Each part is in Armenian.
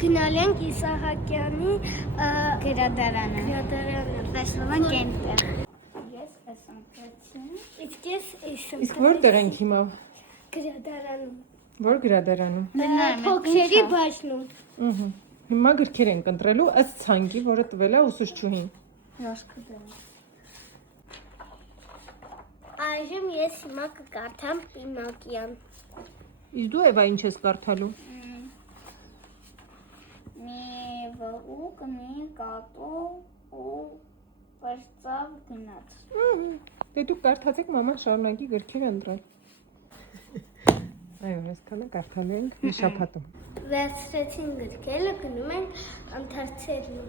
գնալենք Իսահակյանի գրադարանը։ Տեսնենք այնտեղ։ Ես էս ընտրեցի։ Իսկ որտեղ ենք հիմա։ Գրադարանում։ Որ գրադարանում։ Փոքրերի բաժնում։ Ահա։ Հիմա գրքեր ենք ընտրելու ըստ ցանկի, որը տվել է ուսուցչուհին։ Այժմ ես հիմա կկարդամ Պինոկիոն։ Իսկ դու Էվա ինչ ես կարդալու։ Մի վհուկ, մի կատու ու պրծավ գնաց։ Դե դուք կարդացեք, մաման շարունակի գրքեր ընտրել։ Այո, այսքանը կարդալու ենք մի շաբաթում։ Վերցրեցին գրքերը, գնում ենք ընթերցելու։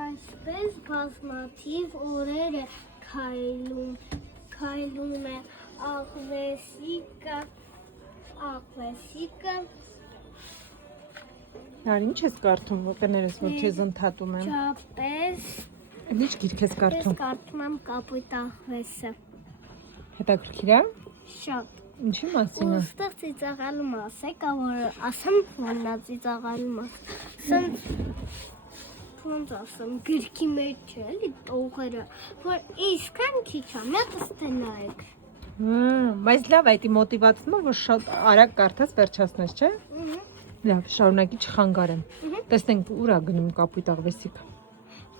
Այսպես բազմաթիվ օրեր է քայլում է աղվեսիկը։ Նար ինչ ես կարդում, կներես, որ քեզ ընդհատում եմ։ Ճապես Ինչ գիրք ես կարդում։ ես կարդում եմ Կապույտ աղվեսը։ Հետաքրքիր է։ Շատ։ Ինչի մասին է։ Ոստեղ ծիծաղալու մաս է, կա որ ասեմ, որն է ծիծաղալու մաս։ Սենց ոնց ասեմ, գրքի մեջ չէ, էլի տողերը, որ իսկան քիչ է, մետս նայեք։ Բայց լավ, այդ մոտիվացնում է, որ շատ արագ կարդաս վերջացնես, չէ։ Լավ, շարունակի չխանգարեմ։ Տեսնենք ուր է գնում Կապույտ աղվեսիկը։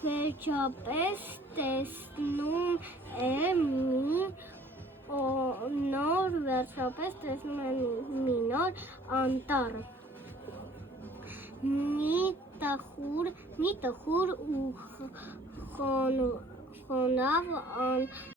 Վերջապես տեսնում է մի նոր անտառ։ Մի տխուր ու խոնավ